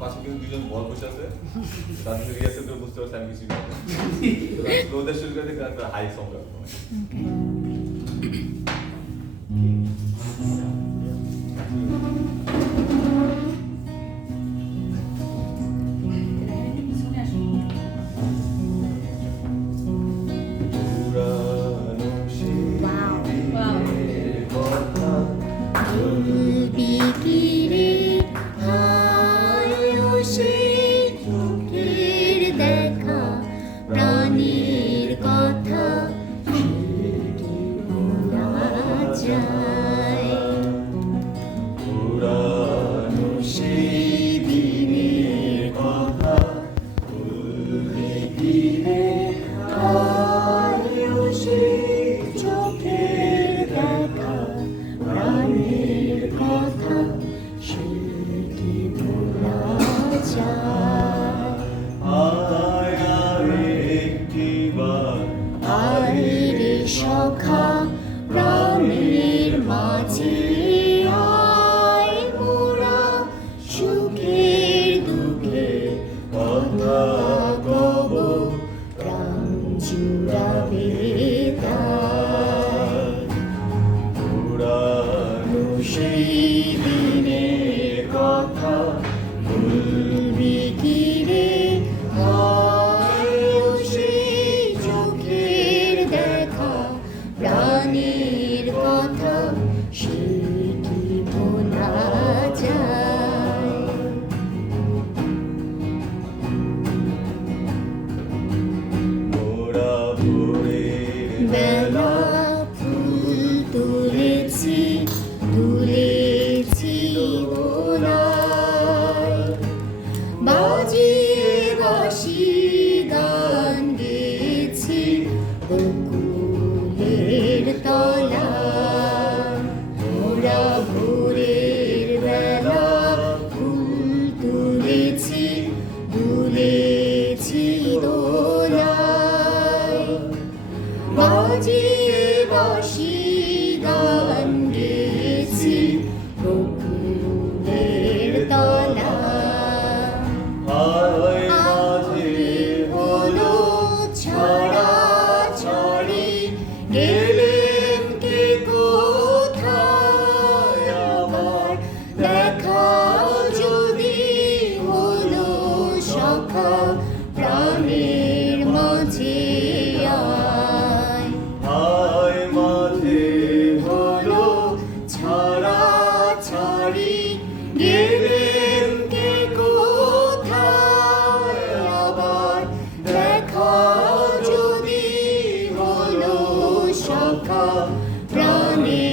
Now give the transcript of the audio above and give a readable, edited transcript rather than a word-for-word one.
পাশে কিন্তু দুজন বল বসে আছে তাদের রিহার্সাল করে বুঝতে পারছি আমি কিছু না স্লোদের শুরু করে একটা হাই সং রাখবো প্রাণীর কথা ভোলা যায় পুরানো সেই দিনের কথা ভুলবে কি রে আয়ো সেই চোখের দেখা প্রাণীর কথা সেটি ভোলা যায় আরে সখা প্রাণের মাঝে আয় মোরা সুখের দুঃখে কথা কব প্রাণ জুড়াবে তাই পুরানো সেই দিনের কথা ভুলবি কি রে প্রাণের কথা সেটি ভোলা যায় মোরা ভোরের বেলা ফুল তুলেছি তুলেছি দোলায় বাজিয়ে বাঁশি গান গেয়েছি বকুলের তলায় মোরা ভোরের বেলা ফুল তুলেছি তুলেছি দোলায় বাজিয়ে বাঁশি গান গেয়েছি বকুলের তলায় আজকে হলো ছড়া গেলেন কে কোথায় আবার দেখা যদি হলো সখা প্রাণের মাঝে আয় মাঝে হলো ছাড়া ছাড়ি গেলেন কে কোথায় আবার দেখা যদি সখা প্রাণে